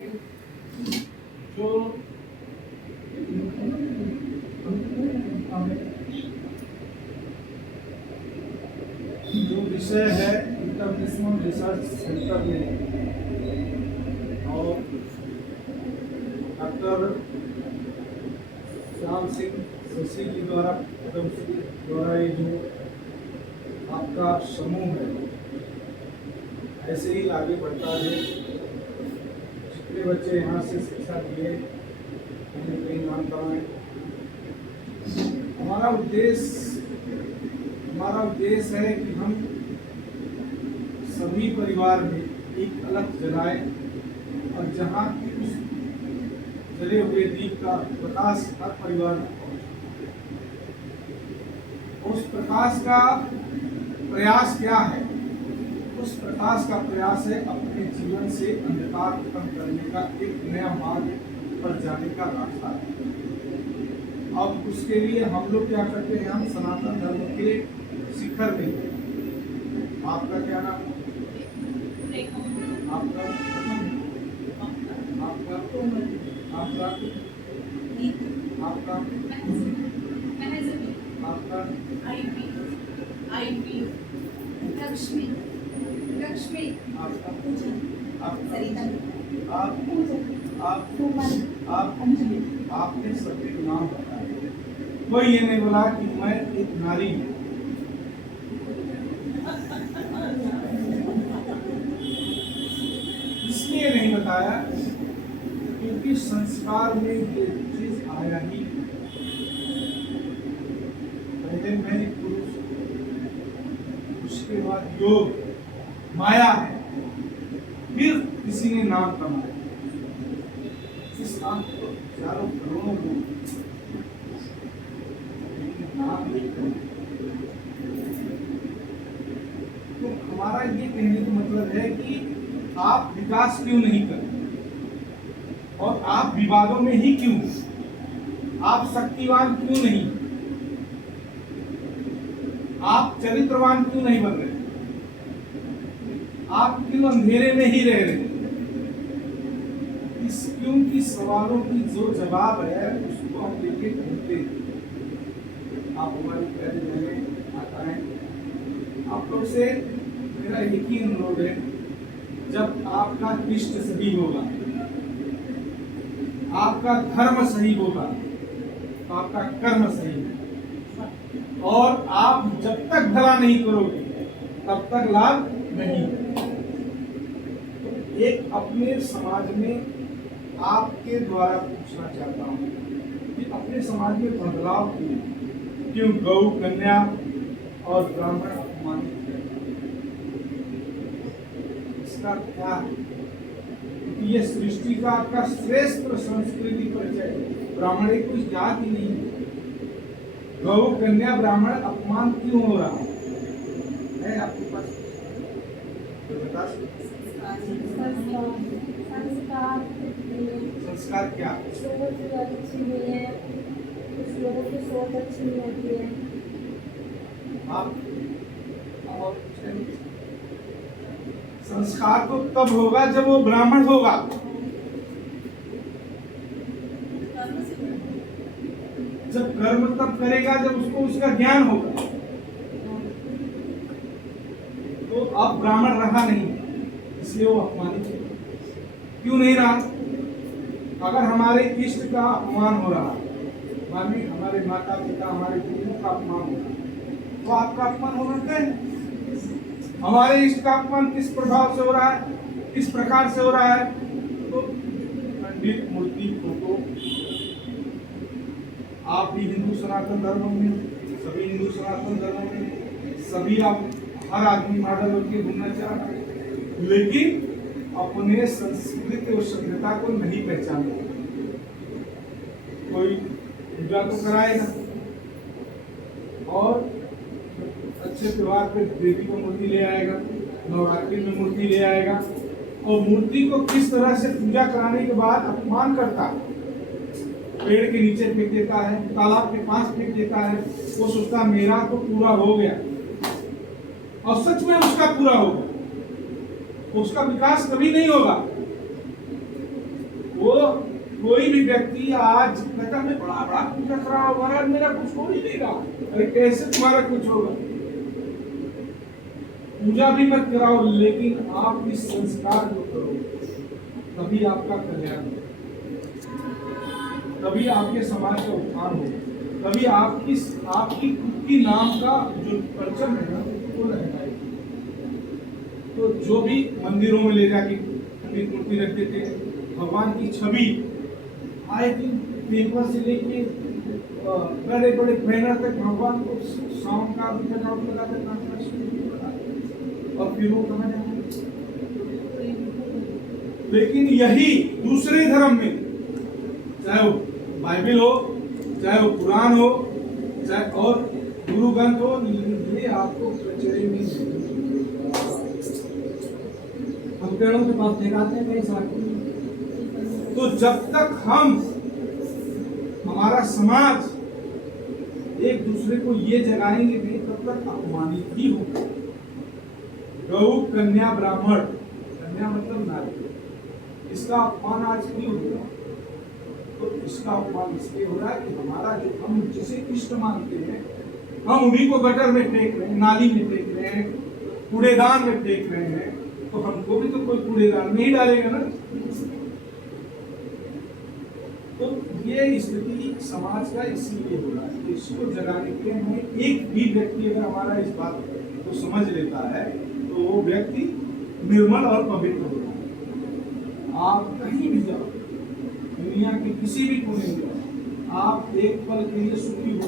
जो जो विषय है इंटरनेशनल रिसर्च सेंटर में और डॉक्टर श्याम सिंह शशि जी द्वारा ये जो आपका समूह है ऐसे ही आगे बढ़ता है। जितने बच्चे यहाँ से शिक्षा लिए उन्हें कई नाम कराएं। हमारा उद्देश्य है कि हम सभी परिवार में एक अलग जलाएं और जहाँ की उस जले हुए दीप का प्रकाश हर परिवार में पहुँचे। उस प्रकाश का प्रयास क्या है? उस प्रकाश का प्रयास है अपने जीवन से अंधकार खत्म करने का एक नया मार्ग पर जाने का रास्ता है। अब उसके लिए हम लोग क्या करते हैं? हम सनातन धर्म के शिखर में, आपका क्या नाम? आपका आपका आपका आपका आपका लक्ष्मी लक्ष्मी आपका आप आपने सबके नाम बताए। कोई ये नहीं बोला कि मैं एक नारी हूँ। इसलिए नहीं बताया क्योंकि संस्कार में ये चीज आया ही। पहले मैं एक पुरुष, उसके बाद योग माया है, फिर किसी ने नाम कमाया। इस नाम को हजारों करोड़ों लोग नाम नहीं कमाए। तो हमारा ये कहने का मतलब है कि आप विकास क्यों नहीं करते और आप विवादों में ही क्यों? आप शक्तिवान क्यों नहीं? आप चरित्रवान क्यों नहीं बन रहे? आप क्यों अंधेरे में ही रह रहे? इस क्योंकि सवालों की जो जवाब है उसको हम लेके घूमते हैं। आप हमारी पहले जगह आता है। आप लोग से मेरा एक ही अनुरोध है, जब आपका इष्ट सही होगा, आपका धर्म सही होगा, तो आपका कर्म सही होगा। और आप जब तक भला नहीं करोगे तब तक लाभ नहीं। एक अपने समाज में आपके द्वारा पूछना चाहता हूँ कि अपने समाज में बदलाव क्यों गौ, कन्या और ब्राह्मण अपमानित है? इसका क्या है? क्योंकि ये सृष्टि का आपका श्रेष्ठ संस्कृति परिचय। ब्राह्मण एक कुछ जाति नहीं है। गौ, कन्या, ब्राह्मण अपमान क्यों हो रहा है आपके पास? तो बता सकते? संस्कार क्या? आप संस्कार तो तब होगा जब वो ब्राह्मण होगा। जब कर्म तब करेगा जब उसको उसका ज्ञान होगा। तो अब ब्राह्मण रहा नहीं, इसलिए वो अपमानित है। क्यों नहीं रहा? अगर हमारे इष्ट का अपमान हो रहा है, मानिए हमारे माता पिता, हमारे गुरुओं का अपमान हो रहा है, तो आपका अपमान होना चाहिए। हमारे इष्ट का अपमान किस प्रभाव से हो रहा है, किस प्रकार से हो रहा है? तो पंडित, मूर्ति, फोटो। आप भी हिंदू सनातन धर्म में, सभी हिंदू सनातन धर्म में सभी आप हर आदमी मॉडल होकर घूमना चाह रहा है, लेकिन अपने संस्कृति और सभ्यता को नहीं पहचानता। कोई पूजा तो कराएगा और अच्छे त्योहार पे देवी को मूर्ति ले आएगा, नवरात्रि में मूर्ति ले आएगा, और मूर्ति को किस तरह से पूजा कराने के बाद अपमान करता है। पेड़ के नीचे फेंक देता है, तालाब के पास फेंक देता है। वो सोचता मेरा तो पूरा हो गया, और सच में उसका पूरा होगा। उसका विकास कभी नहीं होगा। वो कोई भी व्यक्ति आज कहता मैं बड़ा बड़ा पूजा कर रहा हूं, महाराज मेरा कुछ हो ही नहीं रहा। अरे कैसे तुम्हारा कुछ होगा? पूजा भी मत कराओ, लेकिन आप इस संस्कार को करो, तभी आपका कल्याण हो, तभी आपके समाज का उत्थान हो, तभी आपकी खुद की नाम का जो परचम है ना वो रहेगा। तो जो भी मंदिरों में ले जाके अपनी मूर्ति रखते थे, भगवान की छवि आए दिन पेपर से लेके बड़े बड़े बैनर तक भगवान को साउंड का और फिर वो कहा जाए। लेकिन यही दूसरे धर्म में, चाहे वो बाइबल हो, चाहे वो कुरान हो, चाहे और गुरु ग्रंथ हो, ये आपको कचरे में हम पेड़ों के पास दिखाते हैं कई सारे। तो जब तक हमारा समाज एक दूसरे को ये जगाएंगे नहीं, तब तक अपमानित ही होगा। गौ कन्या ब्राह्मण, कन्या मतलब नारी, इसका अपमान आज क्यों हो रहा? तो इसका अपमान इसलिए हो रहा है कि हमारा जो हम जिसे इष्ट मानते हैं, हम उन्हीं को गटर में फेंक रहे हैं, नाली में फेंक रहे हैं, कूड़ेदान में फेंक रहे हैं। तो हमको भी तो कोई कूड़ेदान में ही डालेगा ना। तो ये स्थिति समाज का इसीलिए हो रहा है। इसको जगाने के लिए हमें एक भी व्यक्ति अगर हमारा इस बात को समझ लेता है तो वो व्यक्ति निर्मल और पवित्र होता है। आप कहीं भी जाओ, दुनिया के किसी भी कोने में जाओ, आप एक पल के लिए सुखी हो